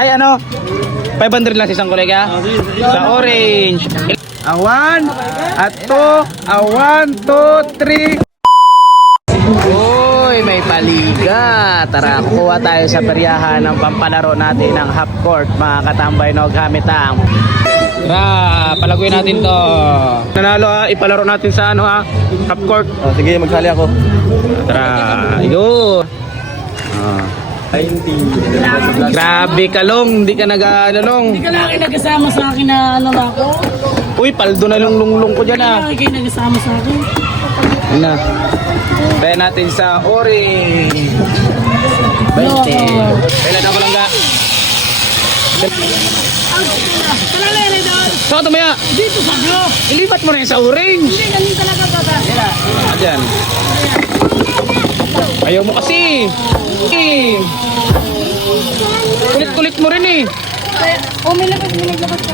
Ay ano, 500 lang sa isang kolega. Sa orange. A 1, a 2, a 1, 2, 3. Uy, may paliga. Tara, kukuha tayo sa peryahan ng pampalaro natin ng half court. Mga katambay no, gamit ang. Tara, palaguin natin to. Nanalo ipalaro natin sa ano ha, half court. Oh, sige, magsali ako. Tara, yun. Grabe ka long, hindi ka nag-ano. Hindi ka lagi nagkasama sa akin na ano na ako. Uy, paldo na lunglong ko dyan ah. Hindi ka lagi nagkasama sa akin. Yun na. Tayo natin sa orange. 20. Kailan ako lang ga? Talalere doon. Saan tumaya? Dito sa blo. Ilipat mo na yun sa orange. Hindi, ganun talaga baba. Ayan. Ayaw mo kasi. Kulit-kulit mo rin eh. May naglabas ka.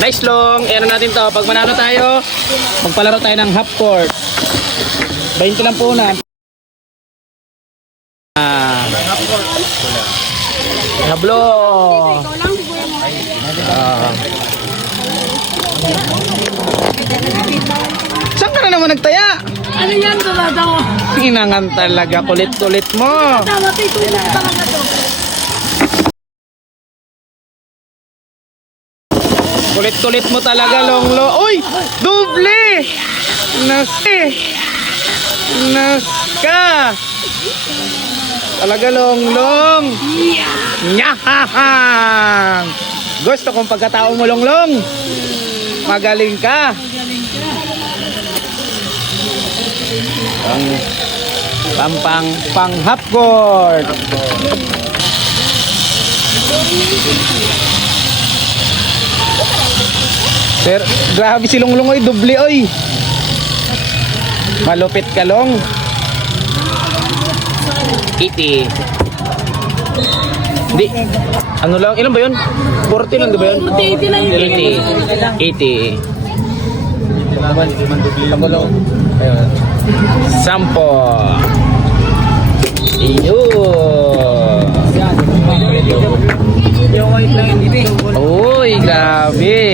Nice long. Ano natin to. Pag manalo tayo, magpalaro tayo ng half court. 20 lang po na. Hablo. Saan ka na naman nagtaya? Ano yan, daw? Tinangan talaga. Kulit-kulit mo. Tama, ito yung talaga to. Kulit-kulit mo talaga, Longlo. Uy! Doble! Naka! Talaga, Longlong! Nyahahang! Gusto kong pagkatao mo, Longlong. Magaling ka. Pang half court. Sir, grabe si Longlong oy, doble oy. Malupit ka long. 80. Di. Ano lang, ilan ba 'yun? 40 lang 'di ba 'yun? 80 lang yun. 80. Ayun. Sampo. Iyo. Yung white lang hindi. Uy, grabe.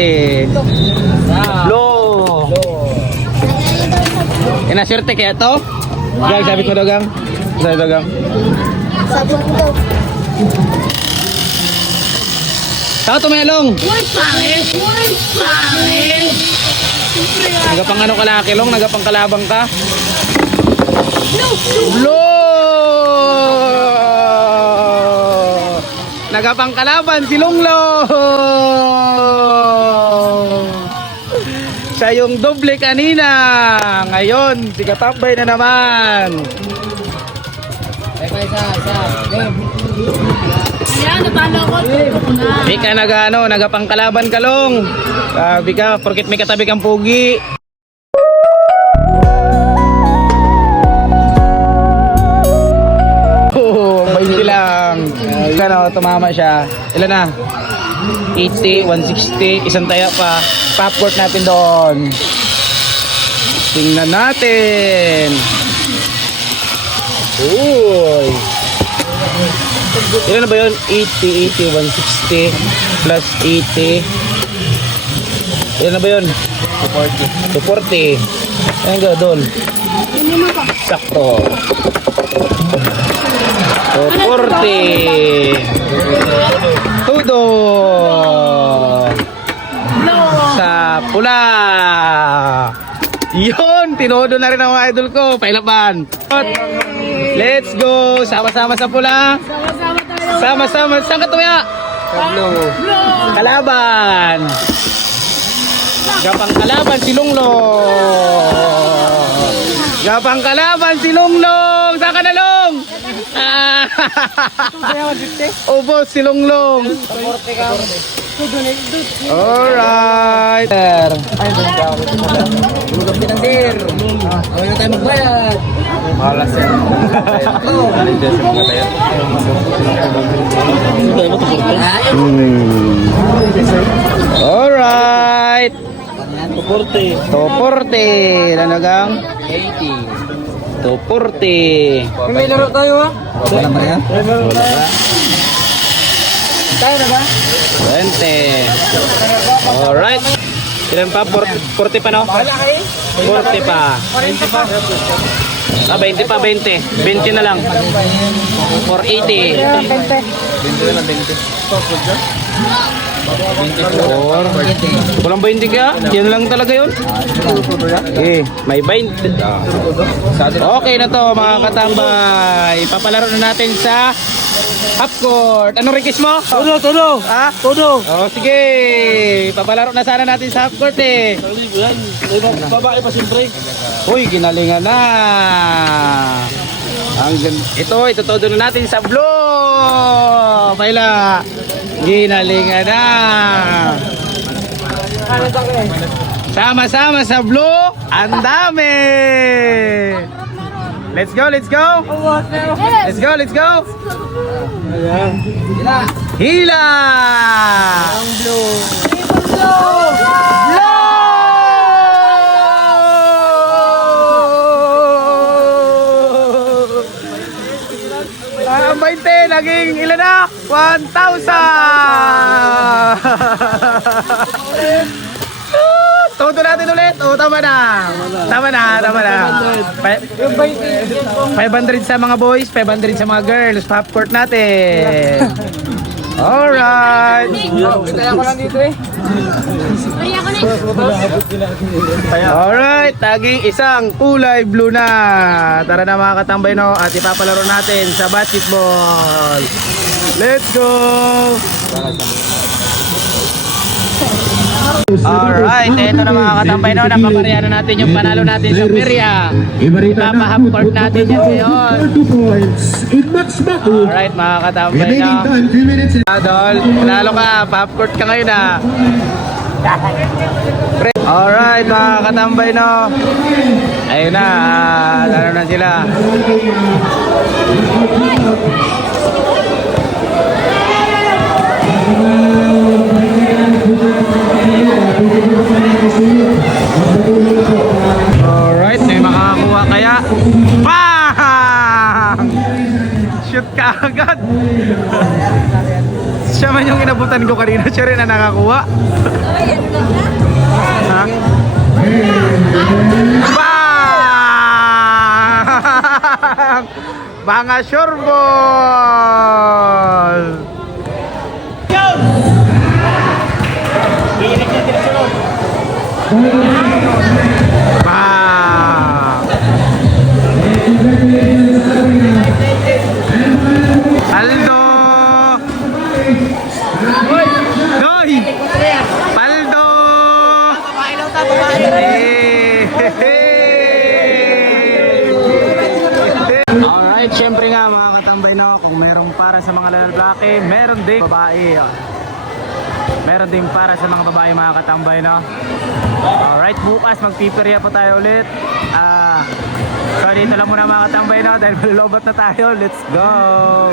Low. Inaswerte kaya to? Gang, sabi ko dagang. Sabi dagang. Tao tumelong. Uy, pangit! Uy, pangit! Nagapang ano kalaki long, nagapang kalabang ka. Lo! Nagapang kalaban si Longlong. Siya yung doble kanina. Ngayon, si Katambay na naman. Ayan, natalo ko. Di ka nagapang kalaban ka long. Sabi ka, porkit may katabi kang pugi. Oh, 20 lang. Ano, tumama siya. Ilan na? 80, 160, isang taya pa. Popcorn natin doon. Tingnan natin. Uy. Ilan na ba yun? 80, 80, 160 plus 80. Ilan na ba yun? 240. 240. Ayan ka doon. Sakto. 240. Tudo. Sa pula. Yun, tinodo na rin ang mga idol ko. Pailapan. Let's go. Sama-sama sa pula. Sama-sama tayo. Sama-sama. Saan ka tumaya? Kalaban. Gapang kalaban si Longlong. Gapang kalaban si Longlong. Saan ka na long? Ubos si Longlong. Alright. Tulog din ang dir. Huwag na tayo magbayad. Malas yan. Alright. 240. Lanagang 80. 240. May laro tayo ha? Wala ba yan? Wala ba? Tayo na ba? 20. Alright. Ilan pa? 40 pa no? Bahala kayo. 40 pa. 40 pa. 20 pa, 20. 20 na lang. 480. 20 na 20. 24. Walang 20 ka? Yan lang talaga yun. Okay, may 20. Okay na to mga katambay. Papalaro na natin sa half court. Anong request mo? Todo. Ha? Todo. Oh, sige. Papalaro na sana natin sa half court eh. Babae pa siyempre. Uy, ginalingan na. Ito todo na natin sa blue. Paila. Ginalingan na. Sama-sama sa blue. Ang dami. Let's go, let's go. Let's go, let's go. Hila. Ang blue. Ang 20, naging ilan na? 1,000! Todo natin ulit. O, tama na. Tama na. 500 sa mga boys, 500 sa mga girls. Half court natin. Alright. Kaya ko lang dito eh. Kaya ko na. Alright, taging isang kulay blue na. Tara na mga katambay no, at ipapalaro natin sa basketball. Let's go! Alright, eto na mga katambay no, napapareha na natin yung panalo natin sa Peria. Ipapa-half court natin yan ngayon. Alright mga katambay no. Adol, panalo ka, pa-half court ka ngayon ah. Alright mga katambay no. Ayun na, laro na sila. Alright, may makakakuha kaya. Bang! Shoot ka agad. Siya man yung inabutan ko kanina, siya rin na nakakuha. Ha? Bang! Mga sure ball! Bang! Aldo! Hoy! Paldo! Alright, syempre nga mga katambay no, kung merong para sa mga lalaki, meron din babae. Meron din para sa mga babae mga katambay no. Alright, bukas magpipirya pa tayo ulit. So dito lang muna mga katambay no, dahil malulobot na tayo. Let's go!